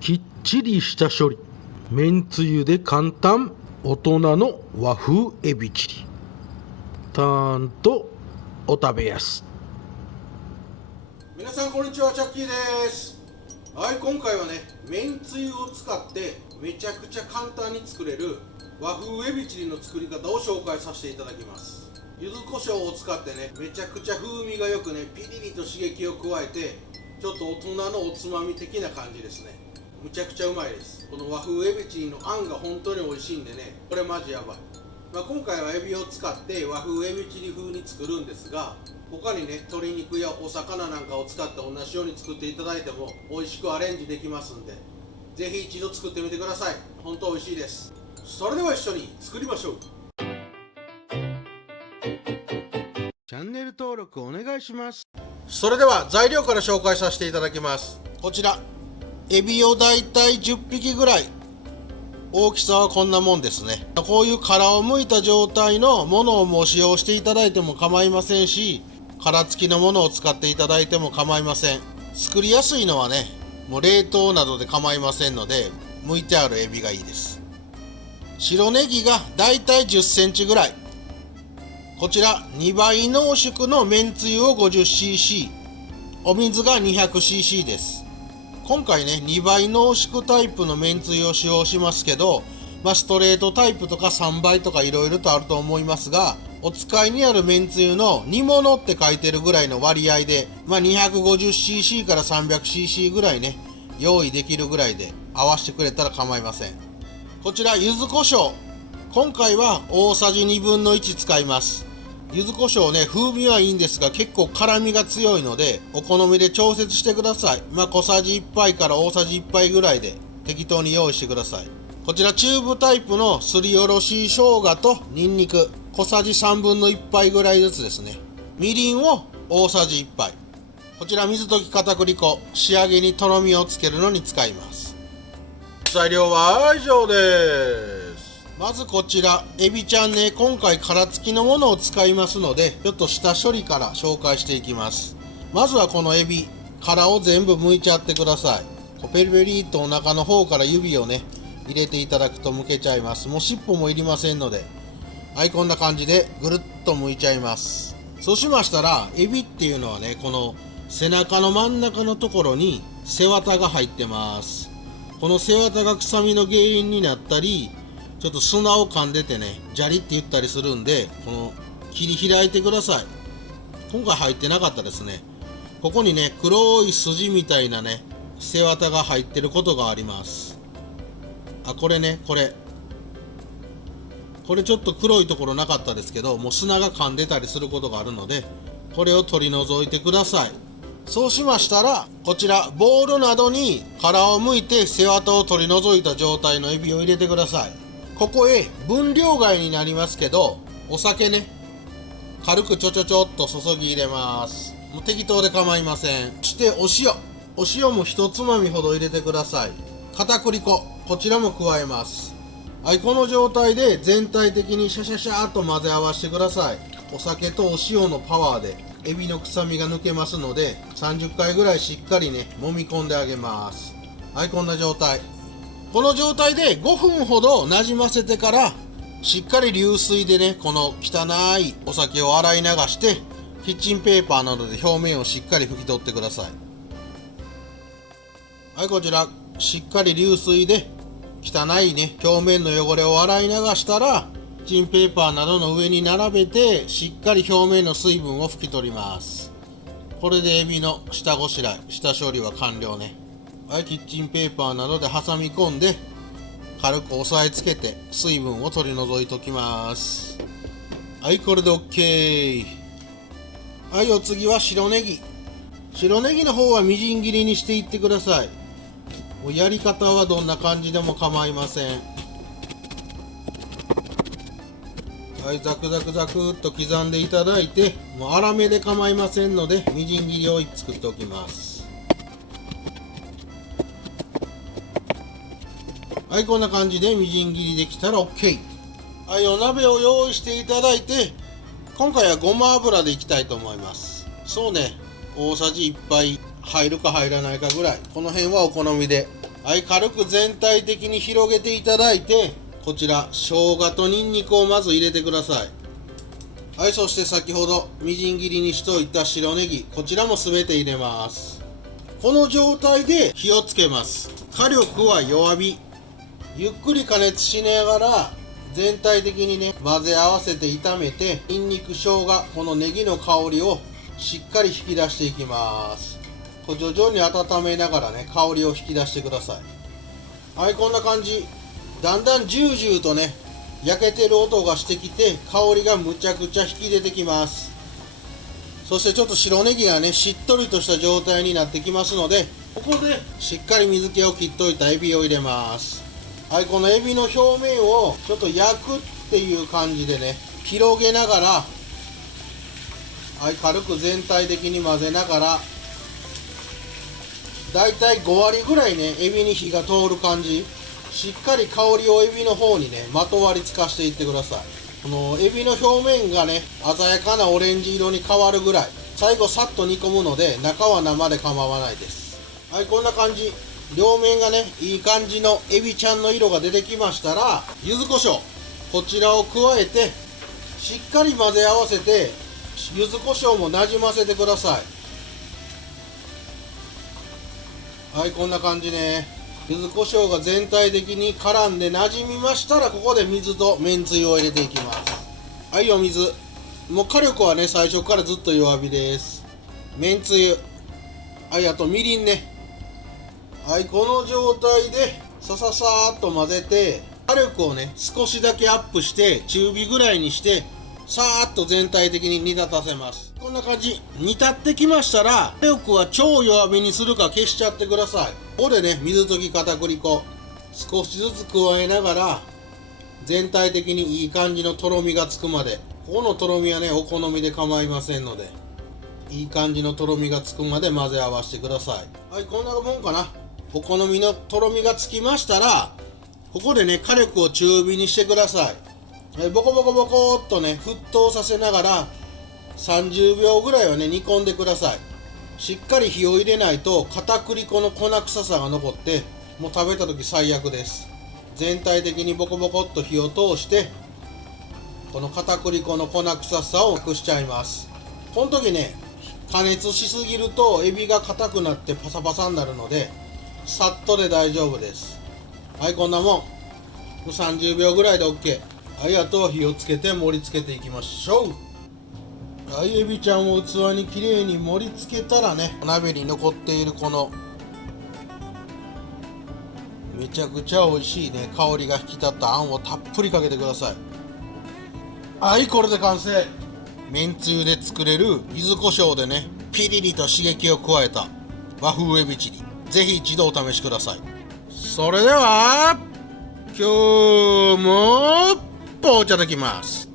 きっちり下処理、めんつゆで簡単大人の和風エビチリ、たーんとお食べやす。皆さんこんにちは、チャッキーです。はい、今回はね、めんつゆを使ってめちゃくちゃ簡単に作れる和風エビチリの作り方を紹介させていただきます。柚子胡椒を使ってね、めちゃくちゃ風味がよくね、ピリリと刺激を加えて、ちょっと大人のおつまみ的な感じですね。むちゃくちゃうまいです。この和風エビチリのあんが本当に美味しいんでね、これマジやばい。今回はエビを使って和風エビチリ風に作るんですが、他にね、鶏肉やお魚なんかを使って同じように作っていただいても美味しくアレンジできますんで、ぜひ一度作ってみてください。本当美味しいです。それでは一緒に作りましょう。チャンネル登録お願いします。それでは材料から紹介させていただきます。こちらエビをだいたい10匹ぐらい、大きさはこんなもんですね。こういう殻を剥いた状態のものをもう使用していただいても構いませんし、殻付きのものを使っていただいても構いません。作りやすいのはね、もう冷凍などで構いませんので、剥いてあるエビがいいです。白ネギがだいたい10センチぐらい。こちら2倍濃縮のめんつゆを 50cc、 お水が 200cc です。今回ね、2倍濃縮タイプのめんつゆを使用しますけど、ストレートタイプとか3倍とかいろいろとあると思いますが、お使いにあるめんつゆの煮物って書いてるぐらいの割合で、250cc から 300cc ぐらいね、用意できるぐらいで合わせてくれたら構いません。こちら柚子胡椒、今回は大さじ2分の1使います。柚子胡椒ね、風味はいいんですが結構辛みが強いので、お好みで調節してください。小さじ1杯から大さじ1杯ぐらいで適当に用意してください。こちらチューブタイプのすりおろし生姜とニンニク、小さじ3分の1杯ぐらいずつですね。みりんを大さじ1杯。こちら水溶き片栗粉、仕上げにとろみをつけるのに使います。材料は以上です。まずこちらエビちゃんね、今回殻付きのものを使いますので、ちょっと下処理から紹介していきます。まずはこのエビ、殻を全部剥いちゃってください。ペリペリとお腹の方から指をね入れていただくと剥けちゃいます。もう尻尾もいりませんので、はい、こんな感じでぐるっと剥いちゃいます。そうしましたら、エビっていうのはね、この背中の真ん中のところに背わたが入ってます。この背わたが臭みの原因になったり、ちょっと砂を噛んでてね、ジャリって言ったりするんで、この切り開いてください。今回入ってなかったですね。ここにね、黒い筋みたいなね、背わたが入ってることがあります。これね、これちょっと黒いところなかったですけど、もう砂が噛んでたりすることがあるので、これを取り除いてください。そうしましたら、こちらボウルなどに殻を剥いて背わたを取り除いた状態のエビを入れてください。ここへ分量外になりますけど、お酒ね、軽くちょっと注ぎ入れます。もう適当で構いません。そしてお塩も一つまみほど入れてください。片栗粉、こちらも加えます。はい、この状態で全体的にシャシャシャーっと混ぜ合わせてください。お酒とお塩のパワーでエビの臭みが抜けますので、30回ぐらいしっかりね揉み込んであげます。はい、こんな状態。この状態で5分ほどなじませてから、しっかり流水でね、この汚いお酒を洗い流して、キッチンペーパーなどで表面をしっかり拭き取ってください。はい、こちらしっかり流水で汚いね表面の汚れを洗い流したら、キッチンペーパーなどの上に並べてしっかり表面の水分を拭き取ります。これでエビの下ごしらえ、下処理は完了ね。はい、キッチンペーパーなどで挟み込んで軽く押さえつけて水分を取り除いておきます。はい、これで OK。 はい、お次は白ネギの方はみじん切りにしていってください。もうやり方はどんな感じでも構いません。はい、ザクザクザクっと刻んでいただいて、もう粗めで構いませんのでみじん切りを作っておきます。はい、こんな感じでみじん切りできたら OK。 はい、お鍋を用意していただいて、今回はごま油でいきたいと思います。そうね、大さじ1杯入るか入らないかぐらい、この辺はお好みではい、軽く全体的に広げていただいて、こちら生姜とニンニクをまず入れてください。はい、そして先ほどみじん切りにしといた白ネギ、こちらも全て入れます。この状態で火をつけます。火力は弱火。ゆっくり加熱しながら全体的にね混ぜ合わせて炒めて、ニンニク、生姜、このネギの香りをしっかり引き出していきます。こう徐々に温めながらね香りを引き出してください。はい、こんな感じ。だんだんジュージューとね焼けてる音がしてきて、香りがむちゃくちゃ引き出てきます。そしてちょっと白ネギがねしっとりとした状態になってきますので、ここでしっかり水気を切っといたエビを入れます。はい、このエビの表面をちょっと焼くっていう感じでね広げながら、はい、軽く全体的に混ぜながら、だいたい5割ぐらいねエビに火が通る感じ、しっかり香りをエビの方にねまとわりつかしていってください。このエビの表面がね鮮やかなオレンジ色に変わるぐらい、最後さっと煮込むので中は生で構わないです。はい、こんな感じ。両面がねいい感じのエビちゃんの色が出てきましたら、柚子胡椒こちらを加えてしっかり混ぜ合わせて、柚子胡椒もなじませてください。はい、こんな感じね。柚子胡椒が全体的に絡んでなじみましたら、ここで水とめんつゆを入れていきます。はい、お水。もう火力はね最初からずっと弱火です。めんつゆ、はい、あとみりんね。はい、この状態でさささーっと混ぜて、火力をね少しだけアップして中火ぐらいにして、さーっと全体的に煮立たせます。こんな感じ。煮立ってきましたら、火力は超弱火にするか消しちゃってください。ここでね水溶き片栗粉少しずつ加えながら、全体的にいい感じのとろみがつくまで、ここのとろみはねお好みで構いませんので、いい感じのとろみがつくまで混ぜ合わせてください。はい、こんなもんかな。お好みのとろみがつきましたら、ここでね火力を中火にしてください。ボコボコボコっとね沸騰させながら30秒ぐらいはね煮込んでください。しっかり火を入れないと片栗粉の粉臭さが残って、もう食べた時最悪です。全体的にボコボコっと火を通して、この片栗粉の粉臭さをなくしちゃいます。この時ね加熱しすぎるとエビが硬くなってパサパサになるので、さっとで大丈夫です。はい、こんなもん。30秒ぐらいで OK。はい、あとは火をつけて盛り付けていきましょう。はい、エビちゃんを器にきれいに盛り付けたらね、お鍋に残っているこのめちゃくちゃ美味しいね香りが引き立ったあんをたっぷりかけてください。はい、これで完成。めんつゆで作れる柚子胡椒でねピリリと刺激を加えた和風エビチリ、ぜひ一度お試しください。それでは今日もいただきます。